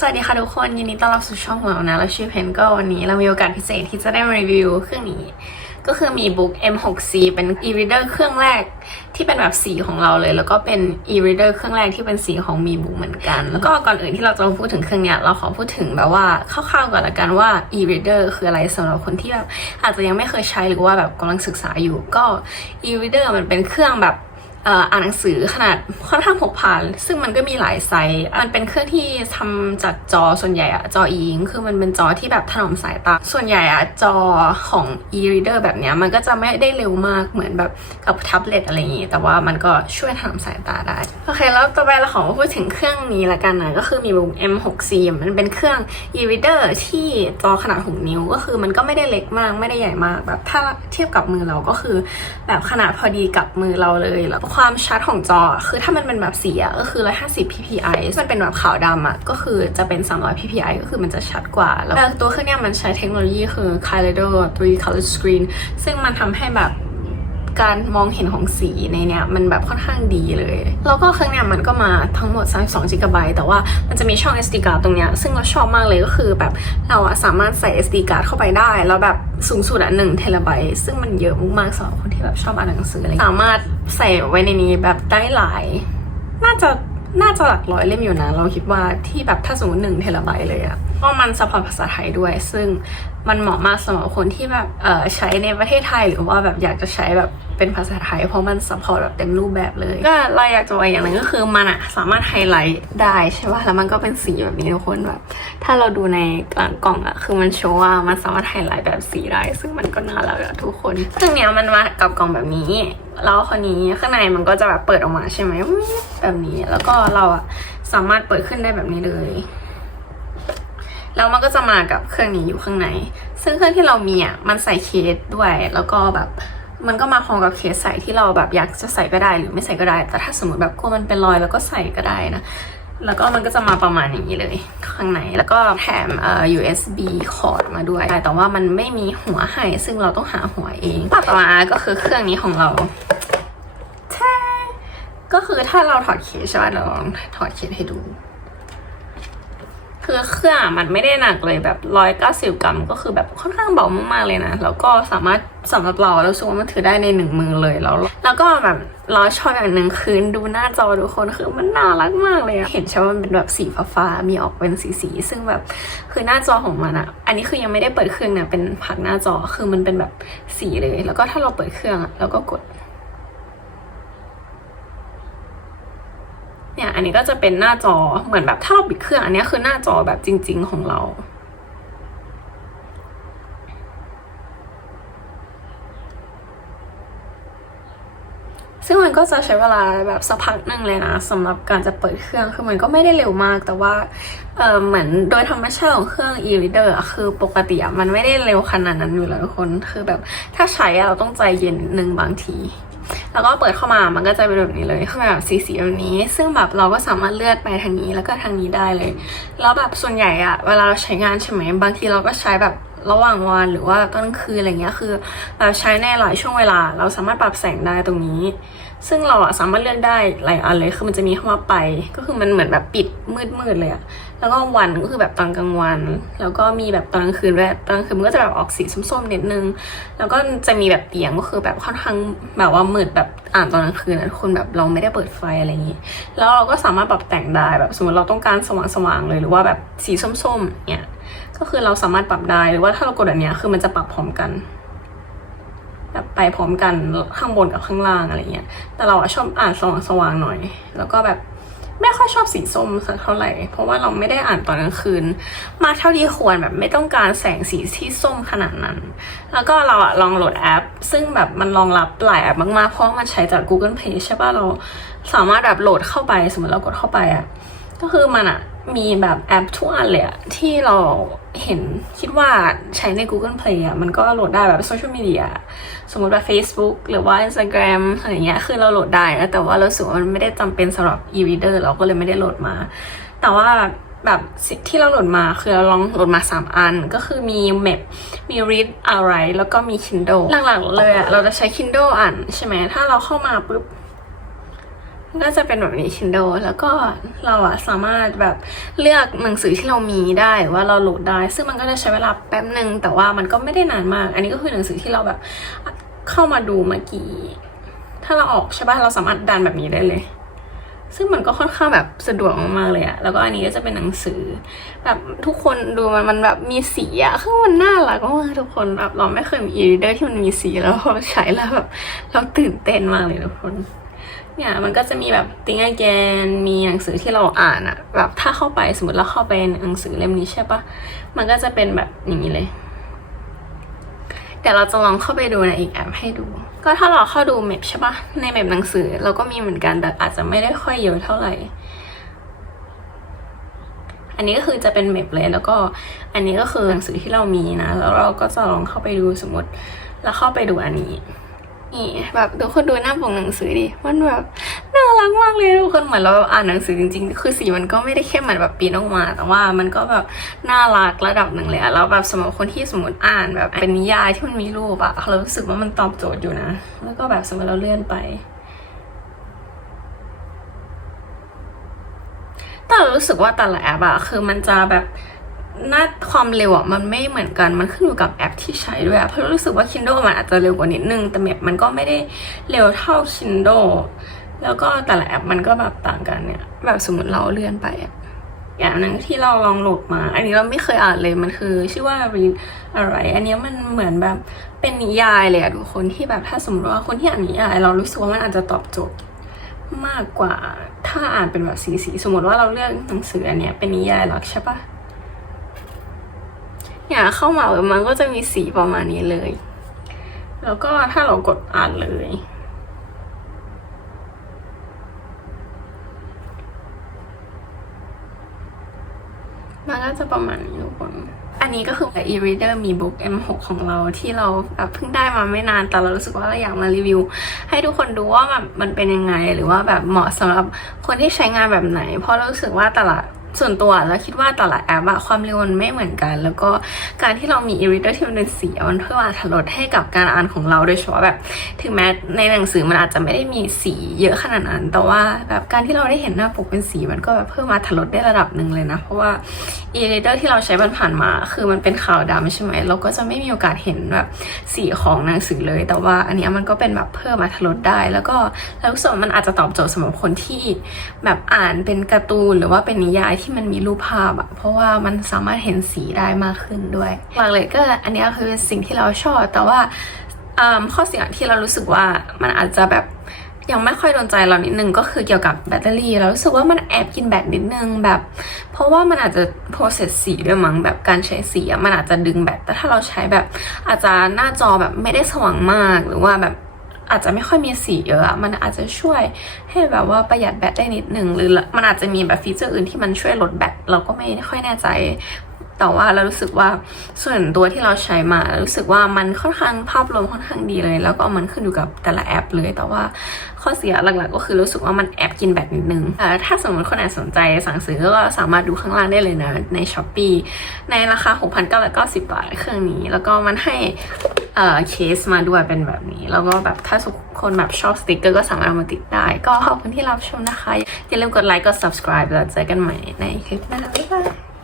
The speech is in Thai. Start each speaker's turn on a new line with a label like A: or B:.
A: สวัสดีค่ะทุกคนยินดีต้อนรับสู่ช่องของเรานะเราชื่อเพนก็วันนี้เรามีโอกาสพิเศษที่จะได้มารีวิวเครื่องนี้ ก็คือมีบุ๊ก M6C เป็น e-reader เครื่องแรกที่เป็นแบบสีของเราเลย แล้วก็เป็น e-reader เครื่องแรกที่เป็นสีของมีบุ๊กเหมือนกัน แล้วก็ก่อนอื่นที่เราจะมาพูดถึงเครื่องเนี้ยเราขอพูดถึงแบบว่าคร่าวๆก่อนละกันว่า e-reader คืออะไรสำหรับคนที่แบบอาจจะยังไม่เคยใช้หรือว่าแบบกำลังศึกษาอยู่ก็ e-reader มันเป็นเครื่องแบบ อ่านหนังสือขนาดค่อนข้างพกพาซึ่งมันก็มีหลายไซส์มันเป็นเครื่องที่ทำจากจอส่วนใหญ่อะจออีงคือมันเป็นจอที่แบบถนอมสายตาส่วนใหญ่อะจอของ e-reader แบบเนี้ยมันก็จะไม่ได้เร็วมากเหมือนแบบกับแท็บเล็ตอะไรอย่างงี้แต่ว่ามันก็ช่วยถนอมสายตาได้โอเคแล้วต่อไปเราขอพูดถึงเครื่องนี้ละกันนะก็คือมีบุ๊ก M6C มันเป็นเครื่อง e-reader ที่จอขนาด6นิ้วก็คือมันก็ไม่ได้เล็กมากไม่ได้ใหญ่มากแบบถ้าเทียบกับมือเราก็คือ แบบขนาดพอดีกับมือเราเลยแล้วความชัดของจอ คือถ้ามันเป็นแบบสีอะก็คือ 150 ppi มันเป็นแบบขาวดำอะก็คือจะเป็น 300 ppi ก็คือมันจะชัดกว่า แล้วตัวเครื่องเนี้ยมันใช้เทคโนโลยีคือ Kaleido 3 color screen ซึ่งมันทำให้แบบ การมองเห็นของสีในเนี้ยมันแบบค่อนข้างดีเลย แล้วก็เครื่องเนี้ยมันก็มาทั้งหมด 32 g b แต่ว่ามันจะมีช่อง SD card ตรงเนี้ยซึ่งเราชอบมากเลยก็คือแบบเราอะสามารถใส่ SD card เข้าไปได้ แล้วแบบสูงสุดอะ1เทราไบต์ซึ่งมันเยอะมากๆสำหรับคนที่แบบชอบอ่านหนังสืออะไรสามารถใส่ไว้ในนี้แบบได้หลาย น่าจะน่าจะหลักร้อยเล่มอยู่นะ เราคิดว่าที่แบบถ้าสมมติหนึ่งเทราไบต์เลยอะก็มันสปอร์ตภาษาไทยด้วย ซึ่ง มันเหมาะมากสำหรับคนที่แบบเออใช้ในประเทศไทยหรือว่าแบบอยากจะใช้แบบเป็นภาษาไทยเพราะมันสปอร์ตแบบเต็มรูปแบบเลย ก็เราอยากจะไว้อย่างหนึงก็คือมันอะสามารถไฮไลท์ได้ใช่ป่ะแล้วมันก็เป็นสีแบบนี้ทุกคนแบบ ถ้าเราดูในกลางกล่องอะคือมันโชว์ว่ามันสามารถไฮไลท์แบบสีได้ ซึ่งมันก็น่ารักทุกคน ซึ่งเนี้ยมันมากับกล่องแบบนี้แล้วคนนี้ข้างในมันก็จะแบบเปิดออกมาใช่ไหมแบบนี้แล้วก็เราอะสามารถเปิดขึ้นได้แบบนี้เลย แล้วมันก็จะมากับเครื่องนี้อยู่ข้างใน ซึ่งเครื่องที่เรามีอะมันใส่เคสด้วย แล้วก็แบบมันก็มาพร้อมกับเคสใส่ที่เราแบบอยากจะใส่ก็ได้หรือไม่ใส่ก็ได้ แต่ถ้าสมมติแบบกลัวมันเป็นรอยแล้วก็ใส่ก็ได้นะ แล้วก็มันก็จะมาประมาณอย่างนี้เลยข้างใน แล้วก็แถมเอ่อ USB คอร์ดมาด้วย แต่ว่ามันไม่มีหัวให้ ซึ่งเราต้องหาหัวเองต่อมาก็คือเครื่องนี้ของเราแท้ก็คือถ้าเราถอดเคสใช่ป่ะเราลองถอดเคสให้ดู คือเครื่องอะมันไม่ได้หนักเลยแบบร้อยเก้าสิบกรัม ก็คือแบบค่อนข้างเบามากๆเลยนะ แล้วก็สามารถสำหรับเราเรารู้สึกว่ามันถือได้ในหนึ่งมือเลยแล้ว แล้วก็แบบเราชอบอย่างหนึ่งคือดูหน้าจอทุกคนคือมันน่ารักมากเลยเห็นใช่ว่ามันเป็นแบบสีฟ้าๆมีออกเป็นสีสีๆซึ่งแบบคือหน้าจอของมันอะอันนี้คือยังไม่ได้เปิดเครื่องนะเป็นผักหน้าจอคือมันเป็นแบบสีเลย แล้วก็ถ้าเราเปิดเครื่องอะเราก็กด เนี่ยอันนี้ก็จะเป็นหน้าจอเหมือนแบบถ้าเราปิดเครื่องอันนี้คือหน้าจอแบบจริง ๆ ของเราซึ่งมันก็จะใช้เวลาแบบสักพักหนึ่งเลยนะสำหรับการจะเปิดเครื่องคือมันก็ไม่ได้เร็วมาก แต่ว่าเออเหมือนโดยธรรมชาติของเครื่อง e-reader อะคือปกติมันไม่ได้เร็วขนาดนั้นอยู่แล้วทุกคน คือแบบถ้าใช้เราต้องใจเย็นนิดนึงบางที แล้วก็เปิดเข้ามามันก็จะเป็นแบบนี้เลยเข้ามาแบบสีสีแบบนี้ ซึ่งแบบเราก็สามารถเลือกไปทางนี้แล้วก็ทางนี้ได้เลย แล้วแบบส่วนใหญ่อะเวลาเราใช้งานใช่ไหมบางทีเราก็ใช้แบบระหว่างวันหรือว่าตอนกลางคืนอะไรเงี้ยคือแบบใช้ในหลายช่วงเวลา เราสามารถปรับแสงได้ตรงนี้ ซึ่งเราอะสามารถเลือกได้หลายอันเลยคือมันจะมีเข้ามาไป ก็คือมันเหมือนแบบปิดมืดๆเลยอะแล้วก็วันก็คือแบบตอนกลางวัน แล้วก็มีแบบตอนกลางคืนด้วยตอนกลางคืนมันก็จะแบบออกสีส้มๆนิดนึง แล้วก็จะมีแบบเตียงก็คือแบบค่อนข้างแบบว่ามืดแบบอ่านตอนกลางคืนนะทุกคนแบบเราไม่ได้เปิดไฟอะไรอย่างนี้ แล้วเราก็สามารถปรับแต่งได้แบบสมมติเราต้องการสว่างๆเลยหรือว่าแบบสีส้มๆเนี่ยก็คือเราสามารถปรับได้หรือว่าถ้าเรากดอันเนี้ยคือมันจะปรับพร้อมกัน แบบไปพร้อมกันข้างบนกับข้างล่างอะไรเงี้ย แต่เราอะชอบอ่านสว่างๆหน่อย แล้วก็แบบไม่ค่อยชอบสีส้มสักเท่าไหร่ เพราะว่าเราไม่ได้อ่านตอนกลางคืน มากเท่าที่ควรแบบไม่ต้องการแสงสีที่ส้มขนาดนั้น แล้วก็เราอะลองโหลดแอป ซึ่งแบบมันรองรับหลายแอปมากๆ เพราะมันใช้จาก Google Play ใช่ป่ะเราสามารถแบบโหลดเข้าไป สมมติเรากดเข้าไปอะ ก็คือมันอะมีแบบแอปทุกอันเลยอะที่เราเห็นคิดว่าใช้ใน Google Play อะมันก็โหลดได้แบบโซเชียลมีเดียสมมติแบบ Facebook หรือว่า Instagram อะไรเงี้ยคือเราโหลดได้นะแต่ว่าเราสึกว่ามันไม่ได้จำเป็นสำหรับ e-reader เราก็เลยไม่ได้โหลดมา แต่ว่าแบบที่เราโหลดมาคือเราลองโหลดมา 3 อัน ก็คือมี Map มี Read Alright แล้วก็มี Kindle หลักๆเลยอะเราจะใช้ Kindle อ่านใช่ไหมถ้าเราเข้ามาปุ๊บ ก็จะเป็นแบบนี้ชินโด แล้วก็เราอะสามารถแบบเลือกหนังสือที่เรามีได้ว่าเราโหลดได้ ซึ่งมันก็จะใช้เวลาแป๊บหนึ่งแต่ว่ามันก็ไม่ได้นานมาก อันนี้ก็คือหนังสือที่เราแบบเข้ามาดูเมื่อกี้ ถ้าเราออกใช่ป่ะเราสามารถดันแบบนี้ได้เลย ซึ่งมันก็ค่อนข้างแบบสะดวกมากๆเลยอะแล้วก็อันนี้ก็จะเป็นหนังสือ แบบทุกคนดูมันมันแบบมีสีอะคือมันน่ารักมากทุกคนแบบเราไม่เคยมีอีเดอร์ที่มันมีสีแล้วพอใช้แล้วแบบเราตื่นเต้นมากเลยทุกคน เนี่ยมันก็จะมีแบบติ้งอแกนมีหนังสือที่เราอ่านอะแบบถ้าเข้าไปสมมติเราเข้าไปหนังสือเล่มนี้ใช่ปะมันก็จะเป็นแบบอย่างนี้เลย ดี๋ยวเราจะลองเข้าไปดูในอีกแอปให้ดู ก็ถ้าเราเข้าดูเมพใช่ปะในเมพหนังสือ เราก็มีเหมือนกันแต่อาจจะไม่ได้ค่อยเยอะเท่าไหร่ อันนี้ก็คือจะเป็นเมพเลยแล้วก็อันนี้ก็คือหนังสือที่เรามีนะ แล้วเราก็จะลองเข้าไปดูสมมติแล้วเข้าไปดูอันนี้ นี่แบบทุกคนดูหน้าปกหนังสือดิมันแบบน่ารักมากเลยทุกคนเหมือนเราอ่านหนังสือจริงๆ คือสีมันก็ไม่ได้เข้มเหมือนแบบปริ้นออกมา แต่ว่ามันก็แบบน่ารักระดับหนึ่งเลยอะแล้วแบบสำหรับคนที่สมมติอ่านแบบเป็นนิยายที่มันมีรูปอะเรารู้สึกว่ามันตอบโจทย์อยู่นะ แล้วก็แบบสมมติเราเลื่อนไปแต่เรารู้สึกว่าแต่ละแอปอะคือมันจะแบบ หน้าความเร็วอะมันไม่เหมือนกันมันขึ้นอยู่กับแอปที่ใช้ด้วยอะเพราะรู้สึกว่า Kindle มันอาจจะเร็วกว่านิดนึง แต่แบบมันก็ไม่ได้เร็วเท่า Kindle แล้วก็แต่ละแอปมันก็แบบต่างกันเนี่ย แบบสมมติเราเลื่อนไปอะอย่างหนึ่งที่เราลองโหลดมา อันนี้เราไม่เคยอ่านเลยมันคือ ชื่อว่า read อะไร อันนี้มันเหมือนแบบเป็นนิยายเลยอะทุกคนที่แบบถ้าสมมติว่าคนที่อ่านนิยาย เรารู้สึกว่ามันอาจจะตอบโจทย์มากกว่าถ้าอ่านเป็นแบบสีสีสมมติว่าเราเลือกหนังสืออันเนี้ยเป็นนิยายหลักใช่ปะ เนี่ยเข้ามาแบบมันก็จะมีสีประมาณนี้เลย แล้วก็ถ้าเรากดอ่านเลย มันก็จะประมาณนี้ทุกคนอันนี้ก็คือ e-reader มี book M6 ของเราที่เราแบบเพิ่งได้มาไม่นาน แต่เรารู้สึกว่าเราอยากมารีวิว ให้ทุกคนดูว่าแบบมันเป็นยังไง หรือว่าแบบเหมาะสำหรับคนที่ใช้งานแบบไหน เพราะเรารู้สึกว่าแต่ละ ส่วนตัวแล้วคิดว่าแต่ละแอปอะความเร็วมันไม่เหมือนกัน แล้วก็การที่เรามี e-reader ที่มันเป็นสีมันเพื่ออรรถรสให้กับการอ่านของเราโดยเฉพาะแบบ ถึงแม้ในหนังสือมันอาจจะไม่ได้มีสีเยอะขนาดนั้น แต่ว่าแบบการที่เราได้เห็นหน้าปกเป็นสีมันก็แบบเพิ่มอรรถรสได้ระดับหนึ่งเลยนะ เพราะว่า e-reader ที่เราใช้ผ่านมา คือมันเป็นขาวดำใช่ไหมเราก็จะไม่มีโอกาสเห็นแบบสีของหนังสือเลย แต่ว่าอันนี้มันก็เป็นแบบเพิ่มอรรถรสได้ แล้วก็เรารู้สึกว่ามันอาจจะตอบโจทย์สำหรับคนที่แบบอ่านเป็นการ์ตูนหรือว่าเป็นนิยายทที่มันมีรูปภาพอะเพราะว่ามันสามารถเห็นสีได้มากขึ้นด้วยหลักเลยก็อันนี้คือเป็นสิ่งที่เราชอบ แต่ว่าข้อเสียที่เรารู้สึกว่ามันอาจจะแบบยังไม่ค่อยโดนใจเรานิดนึงก็คือเกี่ยวกับแบตเตอรี่เรารู้สึกว่ามันแอบกินแบตนิดนึงแบบ เพราะว่ามันอาจจะ process สีด้วยมั้งแบบการใช้สีมันอาจจะดึงแบตแต่ถ้าเราใช้แบบอาจจะหน้าจอแบบไม่ได้สว่างมากหรือว่าแบบ อาจจะไม่ค่อยมีสีเยอะมันอาจจะช่วยให้แบบว่าประหยัดแบตได้นิดหนึ่งหรือมันอาจจะมีแบบฟีเจอร์อื่นที่มันช่วยลดแบตเราก็ไม่ค่อยแน่ใจ แต่ว่าเรารู้สึกว่าส่วนตัวที่เราใช้มารู้สึกว่ามันค่อนข้างภาพรวมค่อนข้างดีเลย แล้วก็มันขึ้นอยู่กับแต่ละแอปเลย แต่ว่าข้อเสียหลักๆ ก็คือรู้สึกว่ามันแอบกินแบตนิดนึงเอ่ถ้าสมมติคนไหนสนใจสั่งซื้อก็สามารถดูข้างล่างได้เลยนะใน s h อ p e e ในราคา 6,990 บาทเครื่องนี้ แล้วก็มันให้ เอ่อเคสมาด้วยเป็นแบบนี้ แล้วก็แบบถ้าทุกคนแบบชอบสติกเกอร์ก็สามารถเอามาติดได้ ก็ขอบคุณที่รับชมนะคะ อย่าลืมกดไลค์กด subscribe แล้วเจอกันใหม่ในคลิปหน้าบ๊ายบาย